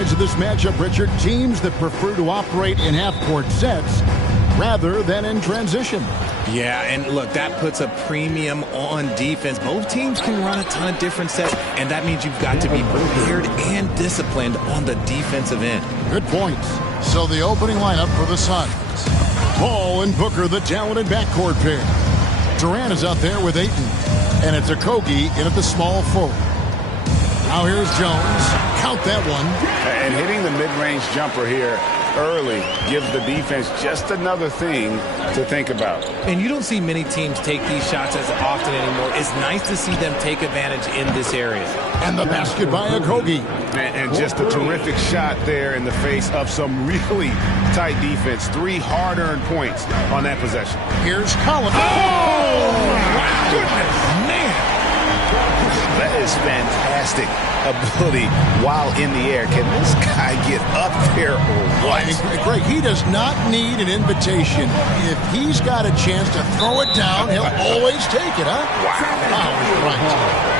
sides of this matchup, Richard. Teams that prefer to operate in half-court sets rather than in transition. Yeah, and look, that puts a premium on defense. Both teams can run a ton of different sets, and that means you've got to be prepared and disciplined on the defensive end. Good points. So the opening lineup for the Suns. Paul and Booker, the talented backcourt pair. Durant is out there with Ayton, and it's Okogie in at the small forward. Now here's Jones. Count that one. And hitting the mid-range jumper here early gives the defense just another thing to think about. And you don't see many teams take these shots as often anymore. It's nice to see them take advantage in this area. And the basket by Okogie. And just a terrific shot there in the face of some really tight defense. 3 hard-earned points on that possession. Here's Collins. Oh, my goodness, man. That is fantastic ability while in the air. Can this guy get up there or what? Greg, he does not need an invitation. If he's got a chance to throw it down, he'll always take it, huh? Wow, right.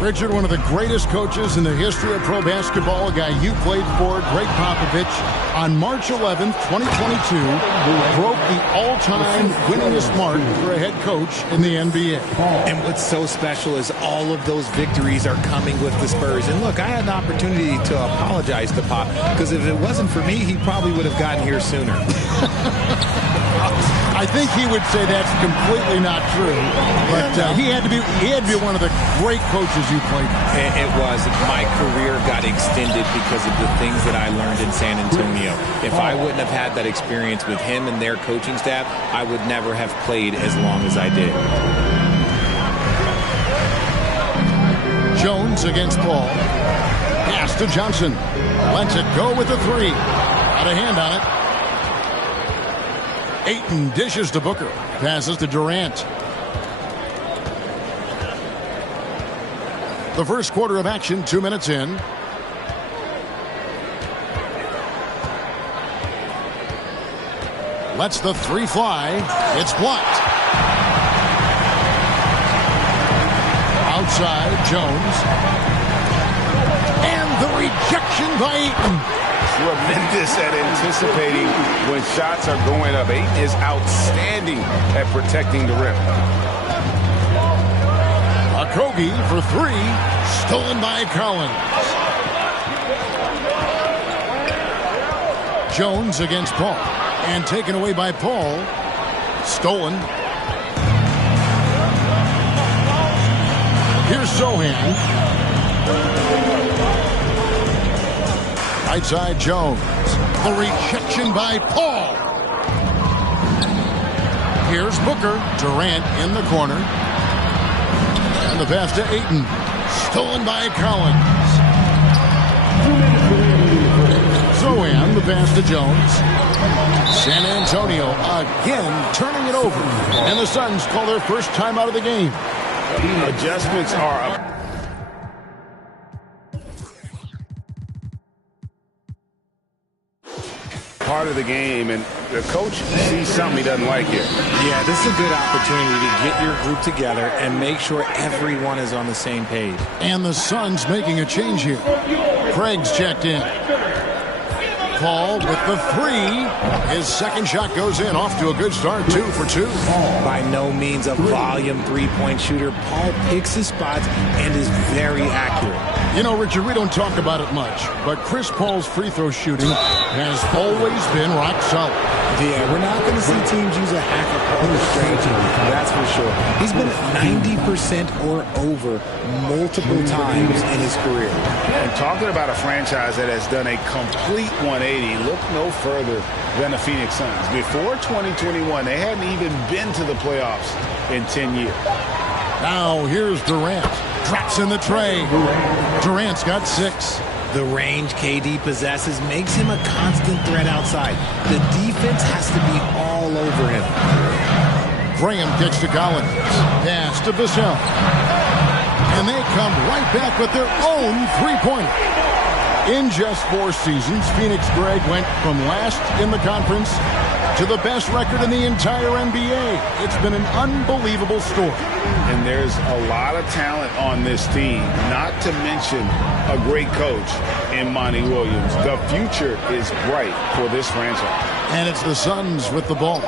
Richard, one of the greatest coaches in the history of pro basketball, a guy you played for, Greg Popovich, on March 11th, 2022, broke the all-time winningest mark for a head coach in the NBA. And what's so special is all of those victories are coming with the Spurs. And look, I had an opportunity to apologize to Pop, because if it wasn't for me, he probably would have gotten here sooner. I think he would say that's completely not true, but he had to be one of the great coaches you played with. It was. My career got extended because of the things that I learned in San Antonio. If I wouldn't have had that experience with him and their coaching staff, I would never have played as long as I did. Jones against Paul. Pass to Johnson. Lets it go with the 3. Got a hand on it. Ayton dishes to Booker. Passes to Durant. The first quarter of action, 2 minutes in. Lets the 3 fly. It's blocked. Outside, Jones. And the rejection by Ayton. Tremendous at anticipating when shots are going up. Ayton is outstanding at protecting the rim. Okogie for 3, stolen by Collins. Jones against Paul, and taken away by Paul. Stolen. Here's Sohan. Right side, Jones. The rejection by Paul. Here's Booker. Durant in the corner. And the pass to Ayton. Stolen by Collins. Sohan, the pass to Jones. San Antonio again turning it over. And the Suns call their first time out of the game. Adjustments are up. Part of the game, and the coach sees something he doesn't like here. Yeah, this is a good opportunity to get your group together and make sure everyone is on the same page. And the Suns making a change here. Craig's checked in. Paul with the 3. His second shot goes in. Off to a good start. 2 for 2. By no means a volume three-point shooter. Paul picks his spots and is very accurate. You know, Richard, we don't talk about it much, but Chris Paul's free throw shooting has always been rock solid. Yeah, we're not going to see teams use a hack or poker strategy, that's for sure. He's been 90% or over multiple times in his career. And talking about a franchise that has done a complete 180, look no further than the Phoenix Suns. Before 2021, they hadn't even been to the playoffs in 10 years. Now here's Durant. Drops in the tray. Durant's got 6. The range KD possesses makes him a constant threat outside. The defense has to be all over him. Graham kicks to Collins. Pass to Vassell. And they come right back with their own three-pointer. In just 4 seasons, Phoenix, Greg, went from last in the conference to the best record in the entire NBA. It's been an unbelievable story. And there's a lot of talent on this team, not to mention a great coach in Monty Williams. The future is bright for this franchise. And it's the Suns with the ball.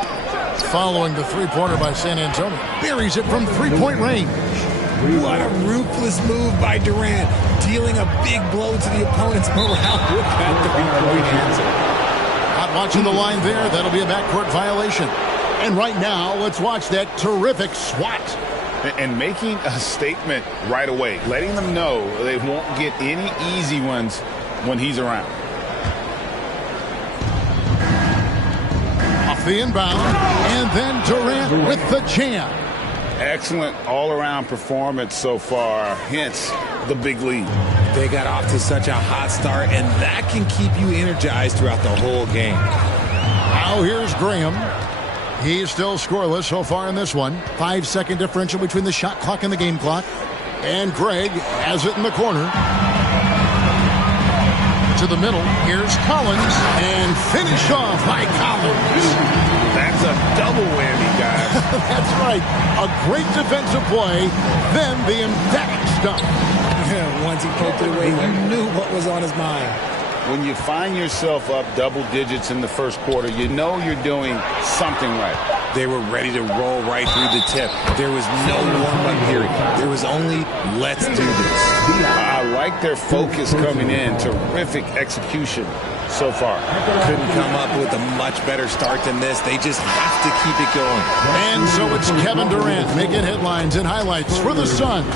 Following the three-pointer by San Antonio. Buries it from three-point range. What a ruthless move by Durant, dealing a big blow to the opponent's morale with that three-point answer. Not watching the line there. That'll be a backcourt violation. And right now, let's watch that terrific swat. And making a statement right away, letting them know they won't get any easy ones when he's around. Off the inbound, and then Durant with the jam. Excellent all-around performance so far, hence the big lead. They got off to such a hot start, and that can keep you energized throughout the whole game. Now here's Graham. He's still scoreless so far in this one. 5-second differential between the shot clock and the game clock. And Greg has it in the corner. To the middle. Here's Collins. And finished off by Collins. That's a double whammy, guys. That's right. A great defensive play. Then the emphatic stuff. Once he poked it away, you knew what was on his mind. When you find yourself up double digits in the first quarter, you know you're doing something right. They were ready to roll right through the tip. There was no warm-up period. There was only, let's do this. I like their focus coming in. Terrific execution so far. Couldn't come up with a much better start than this. They just have to keep it going. And so it's Kevin Durant making headlines and highlights for the Suns.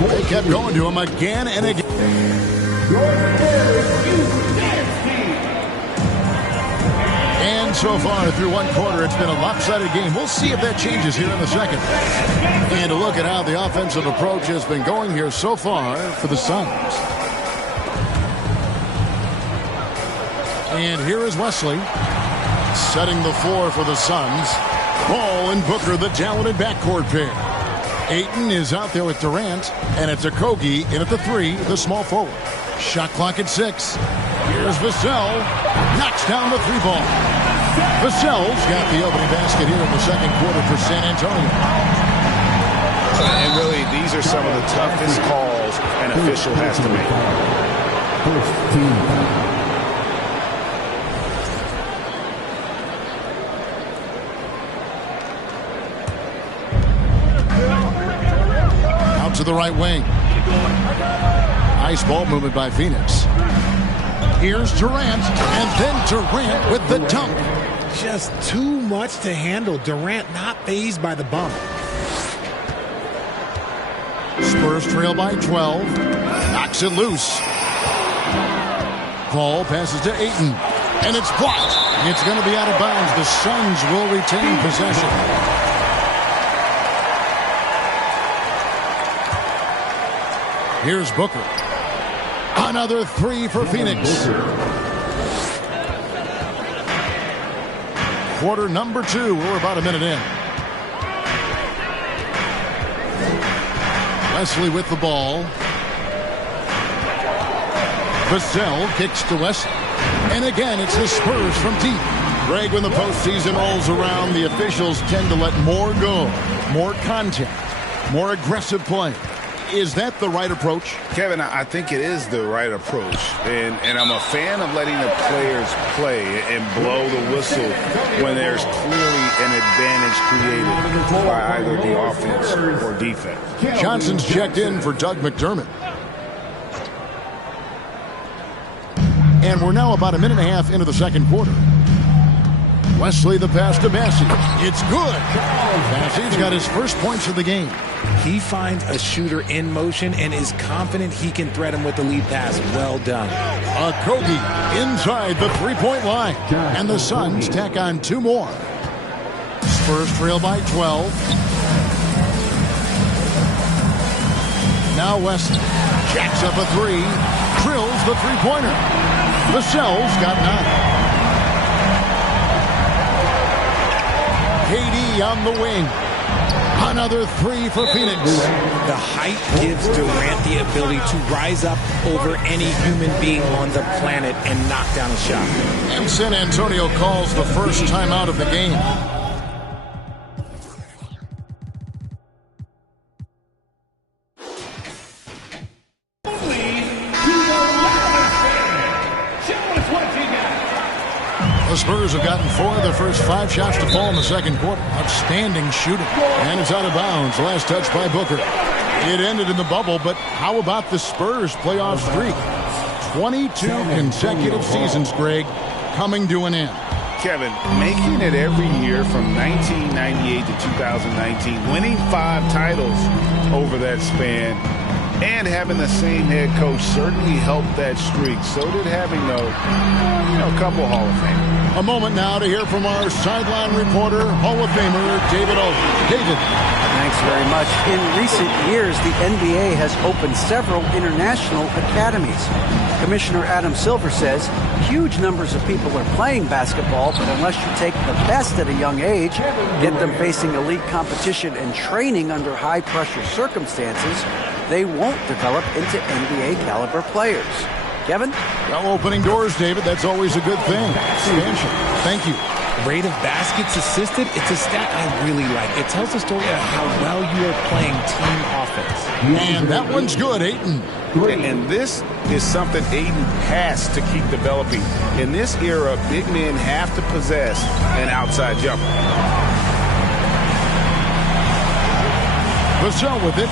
They kept going to him again and again. And so far through one quarter, it's been a lopsided game. We'll see if that changes here in the second. And to look at how the offensive approach has been going here so far for the Suns. And here is Wesley setting the floor for the Suns. Ball and Booker, the talented backcourt pair. Ayton is out there with Durant, and it's Okogie in at the three, the small forward. Shot clock at 6. Here's Vassell. Knocks down the three ball. Vassell's got the opening basket here in the second quarter for San Antonio. And really, these are some of the toughest calls an official has to make. Out to the right wing. Nice ball movement by Phoenix. Here's Durant, and then Durant with the dunk. Just too much to handle. Durant not fazed by the bump. Spurs trail by 12. Knocks it loose. Ball passes to Ayton, and it's blocked. It's going to be out of bounds. The Suns will retain possession. Here's Booker. Another three for Phoenix. Quarter number 2. We're about a minute in. Wesley with the ball. Vassell kicks to Wesley. And again, it's the Spurs from deep. Greg, when the postseason rolls around, the officials tend to let more go. More contact. More aggressive play. Is that the right approach? Kevin, I think it is the right approach. And I'm a fan of letting the players play and blow the whistle when there's clearly an advantage created by either the offense or defense. Johnson's checked in for Doug McDermott. And we're now about a minute and a half into the second quarter. Wesley the pass to Massey. It's good. Massey's got his first points of the game. He finds a shooter in motion and is confident he can threat him with the lead pass. Well done. Okogie inside the three-point line. And the Suns tack on 2 more. Spurs trail by 12. Now Wesley jacks up a 3. Drills the three-pointer. Vassell's got 9. KD on the wing. Another three for Phoenix. The height gives Durant the ability to rise up over any human being on the planet and knock down a shot. And San Antonio calls the first timeout of the game. The Spurs have gotten 4 of their first 5 shots to fall in the second quarter. Outstanding shooting. And it's out of bounds. Last touch by Booker. It ended in the bubble, but how about the Spurs playoff streak? 22 consecutive seasons, Greg, coming to an end. Kevin, making it every year from 1998 to 2019, winning 5 titles over that span, and having the same head coach certainly helped that streak. So did having a couple Hall of Famers. A moment now to hear from our sideline reporter, Hall of Famer David Olson. David. Thanks very much. In recent years, the NBA has opened several international academies. Commissioner Adam Silver says huge numbers of people are playing basketball, but unless you take the best at a young age, get them facing elite competition and training under high-pressure circumstances, they won't develop into NBA-caliber players. Kevin? Well, opening doors, David. That's always a good thing. Expansion. Thank you. Rate of baskets assisted, it's a stat I really like. It tells the story of how well you are playing team offense. And that one's good, Ayton. And this is something Ayton has to keep developing. In this era, big men have to possess an outside jumper. Vassell with it,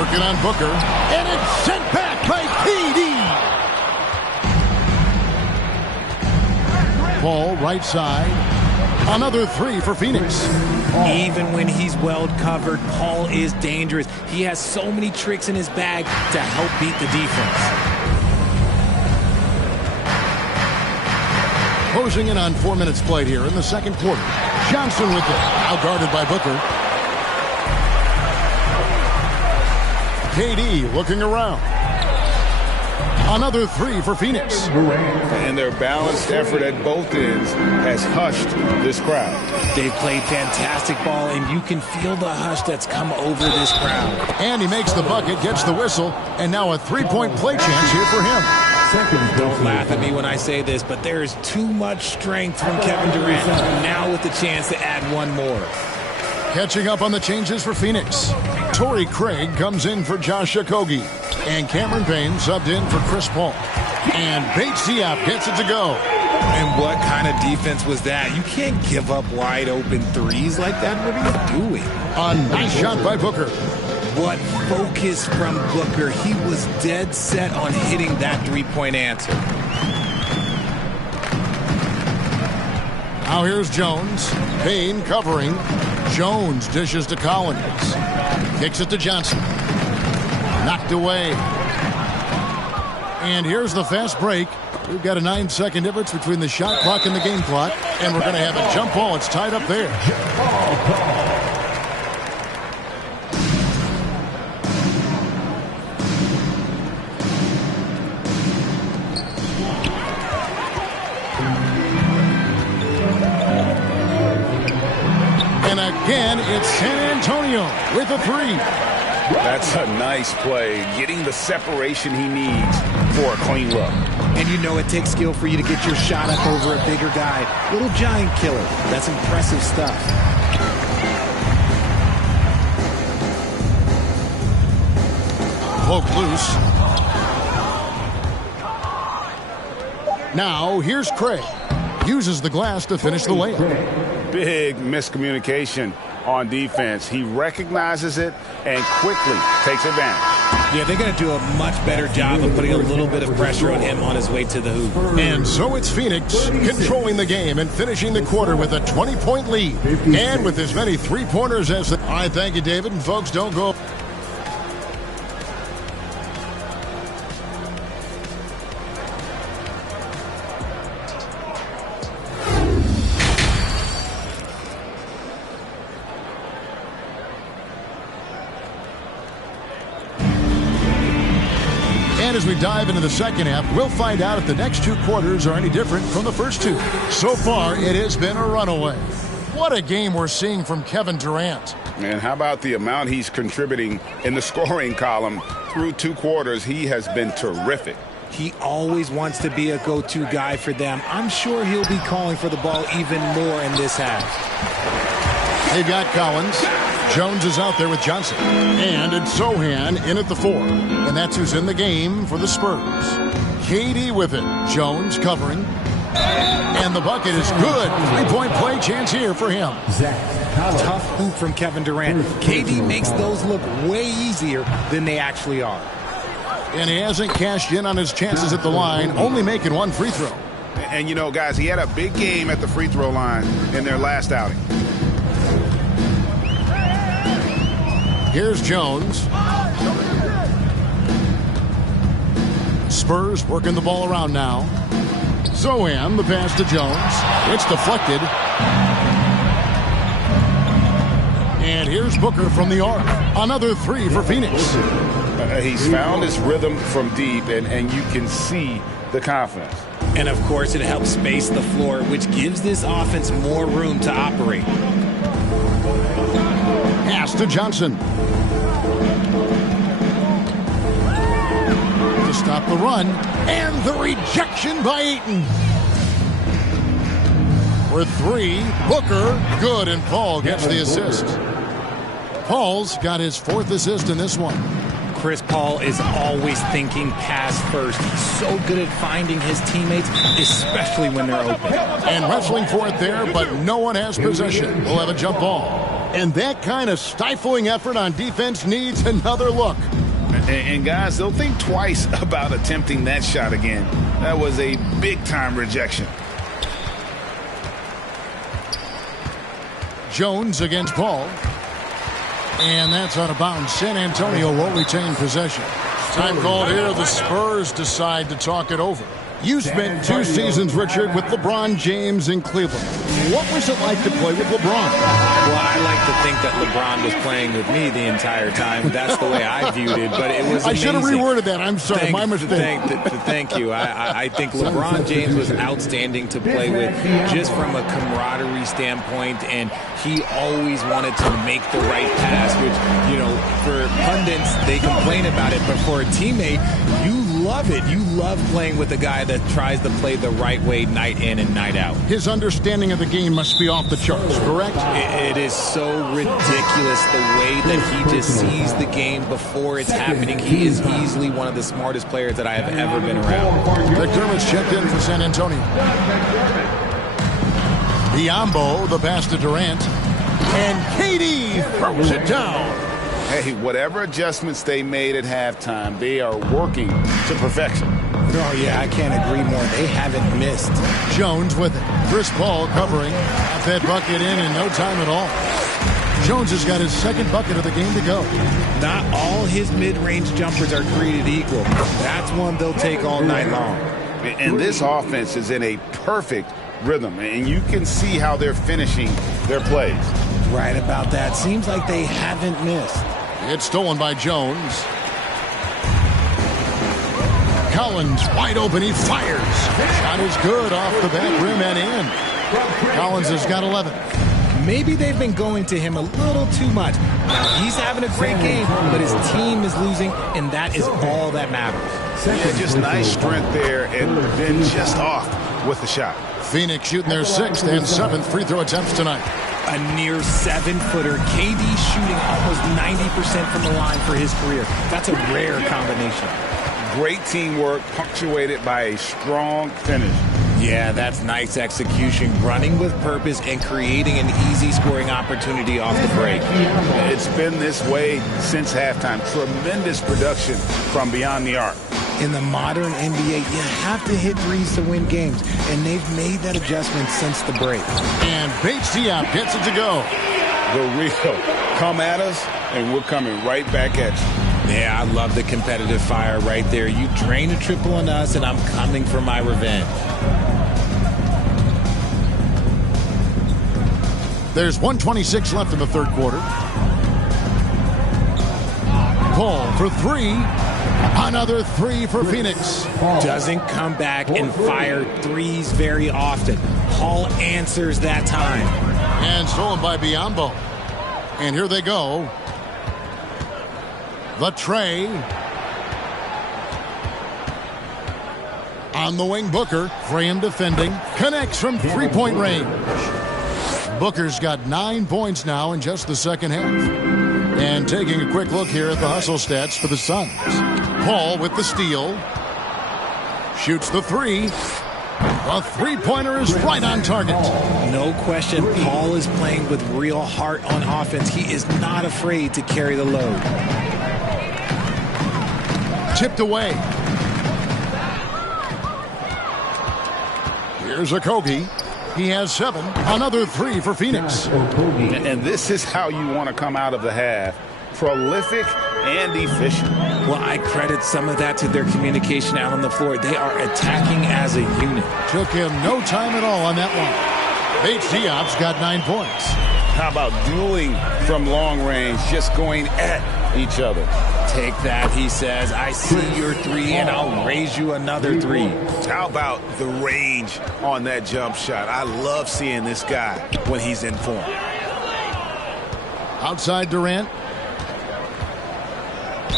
working on Booker, and it's sent back by KD. Paul, right side. Another 3 for Phoenix. Even when he's well covered, Paul is dangerous. He has so many tricks in his bag to help beat the defense. Closing in on 4 minutes played here in the second quarter. Johnson with it, outguarded by Booker. KD looking around. Another 3 for Phoenix. And their balanced effort at both ends has hushed this crowd. They've played fantastic ball, and you can feel the hush that's come over this crowd. And he makes the bucket, gets the whistle, and now a 3-point play chance here for him. Don't laugh at me when I say this, but there is too much strength from Kevin Durant. Now with the chance to add one more. Catching up on the changes for Phoenix. Torrey Craig comes in for Josh Okogie. And Cameron Payne subbed in for Chris Paul. And Bates Diop gets it to go. And what kind of defense was that? You can't give up wide open threes like that. What are you doing? A nice shot by Booker. What focus from Booker. He was dead set on hitting that three-point answer. Now here's Jones. Payne covering. Jones dishes to Collins. Kicks it to Johnson. Knocked away. And here's the fast break. We've got a 9-second difference between the shot clock and the game clock. And we're going to have a jump ball. It's tied up there. And again, it's San Antonio with a 3. That's a nice play, getting the separation he needs for a clean look. And you know it takes skill for you to get your shot up over a bigger guy. Little giant killer. That's impressive stuff. Poke loose. Now, here's Craig. Uses the glass to finish the layup. Big miscommunication on defense. He recognizes it and quickly takes advantage. Yeah, they're going to do a much better job of putting a little bit of pressure on him on his way to the hoop. And so it's Phoenix controlling the game and finishing the quarter with a 20-point lead. And with as many three-pointers as the... All right, thank you, David. And folks, don't go... And as we dive into the second half, we'll find out if the next 2 quarters are any different from the first 2. So far, it has been a runaway. What a game we're seeing from Kevin Durant. And how about the amount he's contributing in the scoring column? Through 2 quarters, he has been terrific. He always wants to be a go-to guy for them. I'm sure he'll be calling for the ball even more in this half. They've got Collins. Jones is out there with Johnson. And it's Sochan in at the 4. And that's who's in the game for the Spurs. KD with it. Jones covering. And the bucket is good. 3-point play chance here for him. Tough hoop from Kevin Durant. KD makes those look way easier than they actually are. And he hasn't cashed in on his chances at the line, only making 1 free throw. And, you know, guys, he had a big game at the free throw line in their last outing. Here's Jones. Spurs working the ball around now. Sochan, the pass to Jones. It's deflected. And here's Booker from the arc. Another 3 for Phoenix. He's found his rhythm from deep, and you can see the confidence. And, of course, it helps space the floor, which gives this offense more room to operate. Pass to Johnson. To stop the run. And the rejection by Ayton. For 3, Booker, good, and Paul gets the assist. Paul's got his 4th assist in this one. Chris Paul is always thinking pass first. He's so good at finding his teammates, especially when they're open. And wrestling for it there, but no one has possession. We'll have a jump ball. And that kind of stifling effort on defense needs another look. And guys, they'll think twice about attempting that shot again. That was a big-time rejection. Jones against Paul. And that's out of bounds. San Antonio will retain possession. Time called here. The Spurs decide to talk it over. You spent 2 seasons, Richard, with LeBron James in Cleveland. What was it like to play with LeBron? Well, I like to think that LeBron was playing with me the entire time. That's the way I viewed it, but it was amazing. I should have reworded that. I'm sorry, my mistake. Thank you. I think LeBron James was outstanding to play with just from a camaraderie standpoint, and he always wanted to make the right pass, which, you know, for pundits, they complain about it, but for a teammate, you love it. You love playing with a guy that tries to play the right way night in and night out. His understanding of the game must be off the charts, correct? It is so ridiculous the way that he just sees the game before it's happening. He is easily one of the smartest players that I have ever been around. McDermott's checked in for San Antonio. Biyombo, the pass to Durant. And KD throws it down. Hey, whatever adjustments they made at halftime, they are working to perfection. Oh, yeah, I can't agree more. They haven't missed. Jones with it. Chris Paul covering. Got that bucket in no time at all. Jones has got his 2nd bucket of the game to go. Not all his mid-range jumpers are created equal. That's one they'll take all night long. And this offense is in a perfect rhythm, and you can see how they're finishing their plays. Right about that. Seems like they haven't missed. It's stolen by Jones. Collins wide open. He fires. Shot is good off the back rim and in. Collins has got 11. Maybe they've been going to him a little too much. Now, he's having a great game, but his team is losing, and that is all that matters. Yeah, just nice strength there, and then just off with the shot. Phoenix shooting their 6th and 7th free throw attempts tonight. A near 7-footer. KD shooting almost 90% from the line for his career. That's a rare combination. Great teamwork punctuated by a strong finish. Yeah, that's nice execution, running with purpose and creating an easy scoring opportunity off the break. It's been this way since halftime. Tremendous production from beyond the arc. In the modern NBA, you have to hit threes to win games, and they've made that adjustment since the break. And Bates Diop gets it to go. The real. Come at us, and we're coming right back at you. Yeah, I love the competitive fire right there. You drain a triple on us, and I'm coming for my revenge. There's 1:26 left in the 3rd quarter. Paul for 3. Another 3 for Phoenix. Doesn't come back and fire threes very often. Hall answers that time. And stolen by Biyombo. And here they go. The tray. On the wing, Booker. Graham defending. Connects from three-point range. Booker's got 9 points now in just the second half. And taking a quick look here at the hustle stats for the Suns. Paul with the steal. Shoots the three. A three-pointer is right on target. No question, Paul is playing with real heart on offense. He is not afraid to carry the load. Tipped away. Here's Okogie. He has 7. Another 3 for Phoenix. And this is how you want to come out of the half. Prolific and efficient. Well, I credit some of that to their communication out on the floor. They are attacking as a unit. Took him no time at all on that one. Bates Diop's got 9 points. How about dueling from long range, just going at each other? Take that, he says. I see your 3, and I'll raise you another 3. How about the range on that jump shot? I love seeing this guy when he's in form. Outside Durant.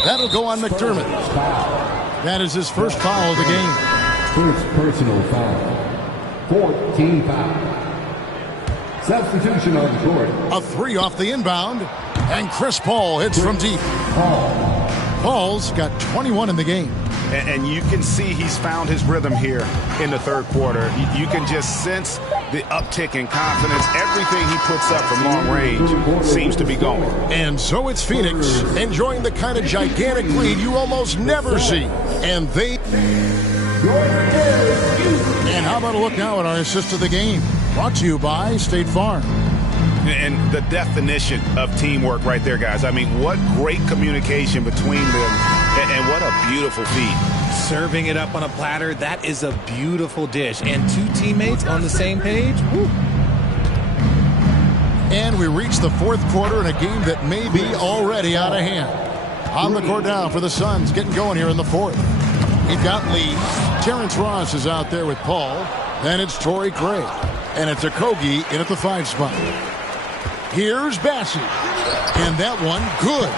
That'll go on McDermott. That is his first foul of the game. First personal foul. 14 foul. Substitution on the court. A 3 off the inbound. And Chris Paul hits from deep. Paul's got 21 in the game. And you can see he's found his rhythm here in the third quarter. You can just sense the uptick in confidence. Everything he puts up from long range seems to be going. And so it's Phoenix enjoying the kind of gigantic lead you almost never see. And how about a look now at our assist of the game? Brought to you by State Farm. And the definition of teamwork right there, guys. I mean, what great communication between them, and what a beautiful feed. Serving it up on a platter, that is a beautiful dish. And 2 teammates on the same page. Woo. And we reach the fourth quarter in a game that may be already out of hand. On the court now for the Suns, getting going here in the fourth. We've got Lee. Terrence Ross is out there with Paul. Then it's Torrey Craig. And it's Okogie in at the 5 spot. Here's Bassey. And that one, good.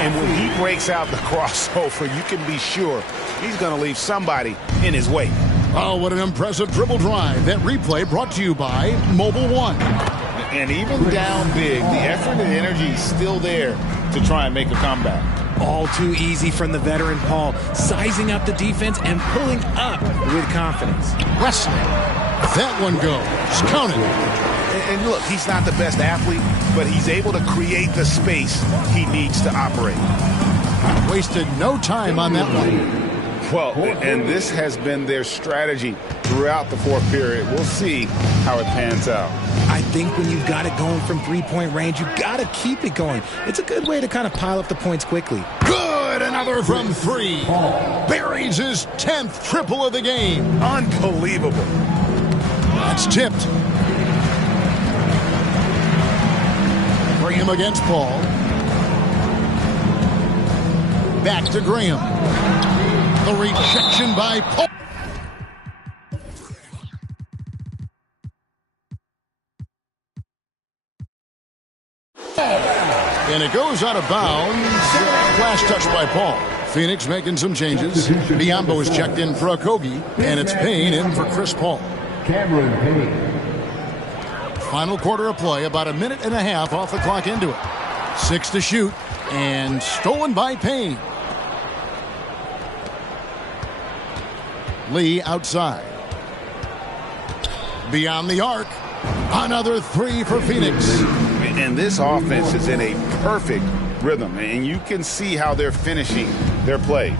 And when he breaks out the crossover, you can be sure he's going to leave somebody in his wake. Oh, what an impressive dribble drive. That replay brought to you by Mobile One. And even down big, the effort and energy is still there to try and make a comeback. All too easy from the veteran Paul, sizing up the defense and pulling up with confidence. Wesley. That one goes. Counted. And look, he's not the best athlete, but he's able to create the space he needs to operate. Wasted no time on that one. Well, and this has been their strategy throughout the fourth period. We'll see how it pans out. I think when you've got it going from three-point range, you've got to keep it going. It's a good way to kind of pile up the points quickly. Good, another from 3. Buries his 10th triple of the game. Unbelievable. That's tipped. Graham against Paul. Back to Graham. The rejection by Paul. And it goes out of bounds. Last touch by Paul. Phoenix making some changes. Biyombo is checked in for Okogie. And it's Payne in for Chris Paul. Cameron Payne. Final quarter of play, about a minute and a half off the clock into it. 6 to shoot, and stolen by Payne. Lee outside. Beyond the arc. Another 3 for Phoenix. And this offense is in a perfect rhythm, and you can see how they're finishing their plays.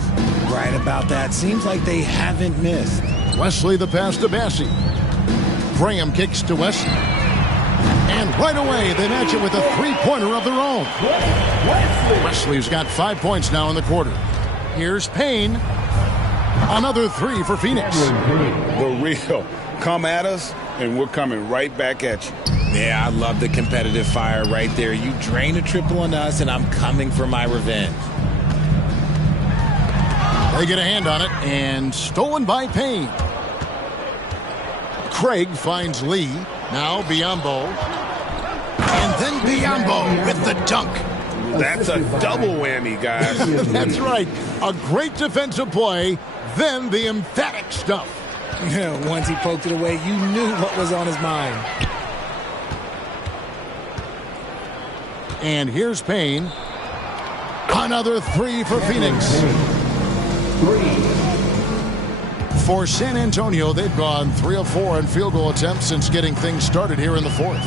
Right about that. Seems like they haven't missed. Wesley the pass to Bassey. Graham kicks to Wesley. And right away, they match it with a three-pointer of their own. Wesley's got 5 points now in the quarter. Here's Payne. Another 3 for Phoenix. The real. Come at us, and we're coming right back at you. Yeah, I love the competitive fire right there. You drain a triple on us, and I'm coming for my revenge. They get a hand on it, and stolen by Payne. Craig finds Lee. Now Biyombo. And Then Biombo with the dunk. That's a double whammy, guys. That's right. A great defensive play, then the emphatic stuff. Once he poked it away, you knew what was on his mind. And here's Payne. Another three for Phoenix. For San Antonio, they've gone 3 of 4 in field goal attempts since getting things started here in the fourth.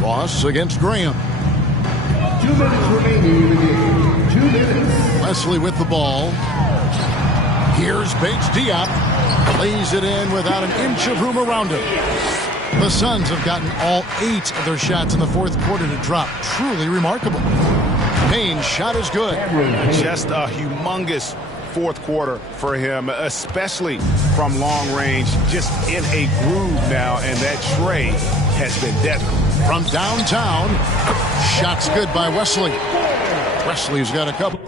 Ross against Graham. 2 minutes remaining in the game. 2 minutes. Leslie with the ball. Here's Bates Diop. Lays it in without an inch of room around him. The Suns have gotten all 8 of their shots in the fourth quarter to drop. Truly remarkable. Payne's shot is good. Just a humongous fourth quarter for him, especially from long range. Just in a groove now, and that tray has been deadly. From downtown, shots good by Wesley. Wesley's got a couple.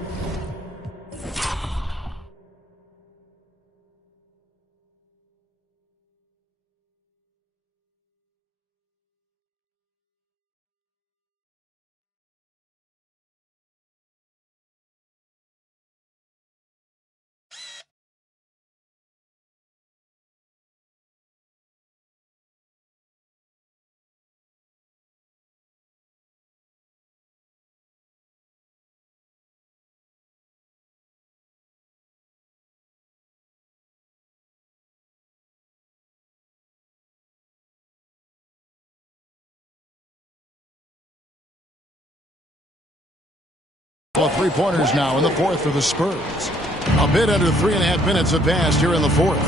Well, 3-pointers now in the fourth for the Spurs. A bit under 3.5 minutes have passed here in the fourth.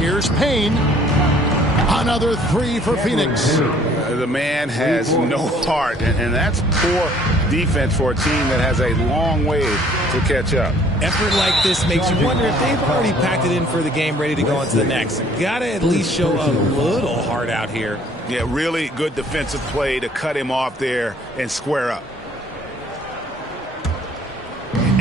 Here's Payne. Another three for Phoenix. The man has no heart, and that's poor defense for a team that has a long way to catch up. Effort like this makes you wonder if they've already packed it in for the game, ready to go into the next. Gotta at least show a little heart out here. Yeah, really good defensive play to cut him off there and square up.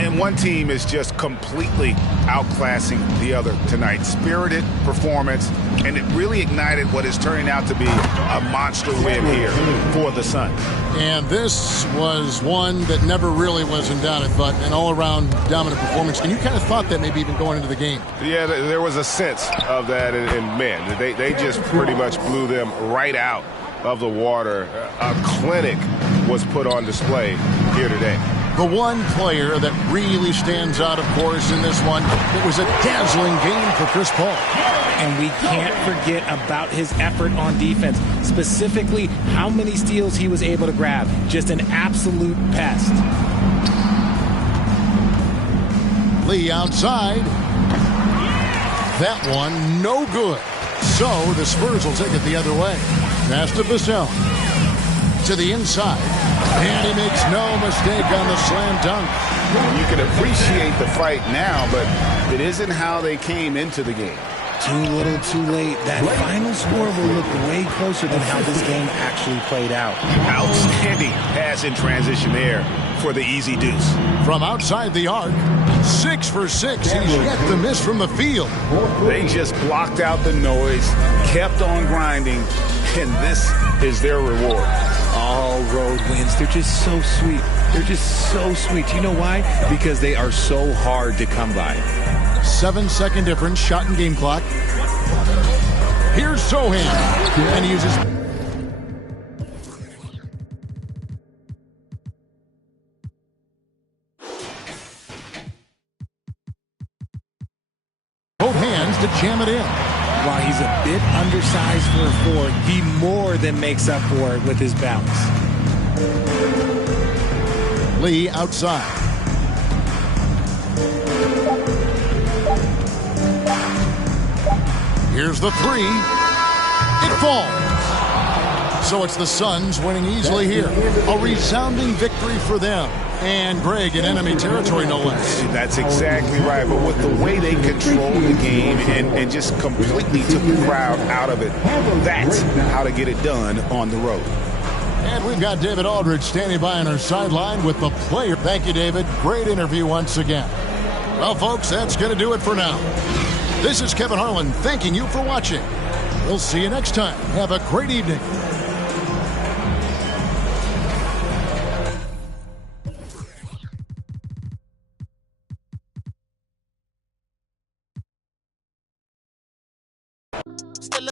And one team is just completely outclassing the other tonight. Spirited performance, and it really ignited what is turning out to be a monster win here for the Suns. And this was one that never really was in doubt, I thought. An all-around dominant performance. And you kind of thought that maybe even going into the game. Yeah, there was a sense of that, and man, they just pretty much blew them right out of the water. A clinic was put on display here today. The one player that really stands out, of course, in this one, it was a dazzling game for Chris Paul. And we can't forget about his effort on defense, specifically how many steals he was able to grab. Just an absolute pest. Lee outside. That one, no good. So the Spurs will take it the other way. Pass to Vassell. To the inside. And he makes no mistake on the slam dunk. You can appreciate the fight now, but it isn't how they came into the game. Too little, too late. That final score will look way closer than how this game actually played out. Outstanding pass in transition there for the easy deuce. From outside the arc, 6 for 6. He's yet to miss from the field. They just blocked out the noise, kept on grinding, and this is their reward. All road wins. They're just so sweet. They're just so sweet. You know why? Because they are so hard to come by. 7-second difference, shot and game clock. Here's Sohan. And he uses... both hands to jam it in. While he's a bit undersized for a forward, he more than makes up for it with his bounce. Lee outside. Here's the three. It falls. So it's the Suns winning easily here. A resounding victory for them. And Greg in enemy territory, no less. That's exactly right. But with the way they controlled the game and just completely took the crowd out of it, that's how to get it done on the road. And we've got David Aldridge standing by on our sideline with the player. Thank you, David. Great interview once again. Well, folks, that's going to do it for now. This is Kevin Harlan thanking you for watching. We'll see you next time. Have a great evening.